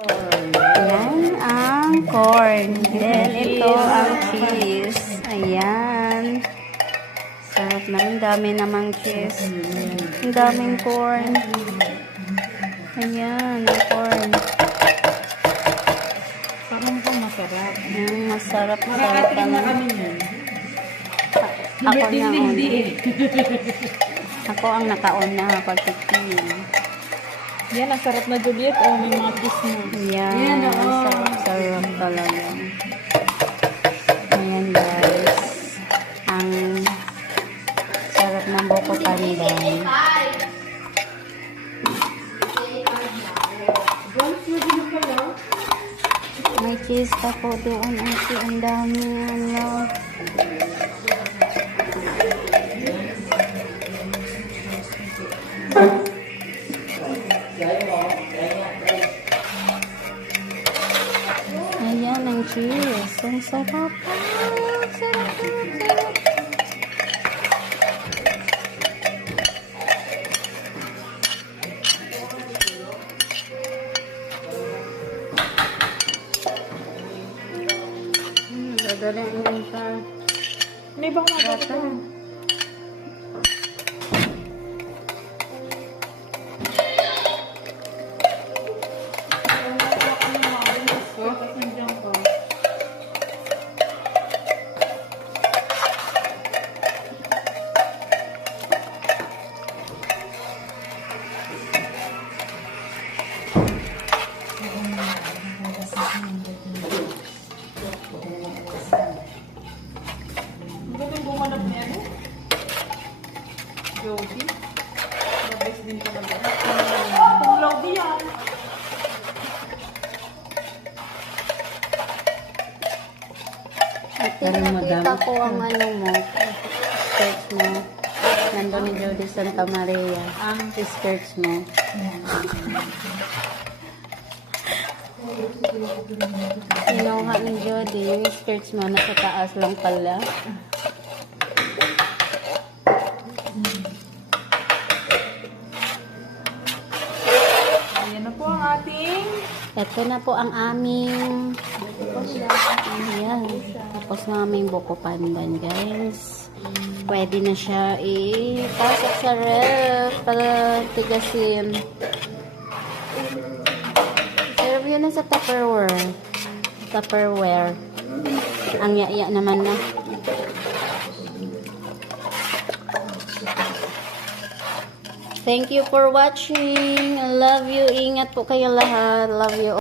Ayan ang corn. Then, ito ang cheese. Ayan. Sarap naman. Dami namang cheese. Ang daming corn. Ayan, corn. Parang po masarap. Masarap. Nakakating na kami yan. Ako na Hindi eh. Ako ang nakauna pagtikim. Yan, ang sarap na Juliet. Oh, may mga kiss mo. Ayan, Yan, ang oo. sarap talaga. Ayan guys. Ang sarap ng buko pandan. May cheese pa po doon. Ang dami ano. Ayan ang cheese. Ang sarap. Ang sarap. Dadali ang sa May bang rata. Ganun bumanap niya, no? Joby. Mabes din talaga. Kung Lodi yan. Ate, nakita ko ang ano mo. Skirts mo. Nandun ni Jody Santa Maria. Ang skirts mo. Kinuha ni Jody. Yung skirts mo nasa taas lang pala. Ayan na po ang ating Ito na po ang aming ayan. Tapos na aming buko pandan, guys. Pwede na siya ipasok sa ref para tigasin. Serve yun na sa Tupperware. Tupperware. Ang yaya naman na. Thank you for watching. I love you. Ingat po kayo lahat. Love you.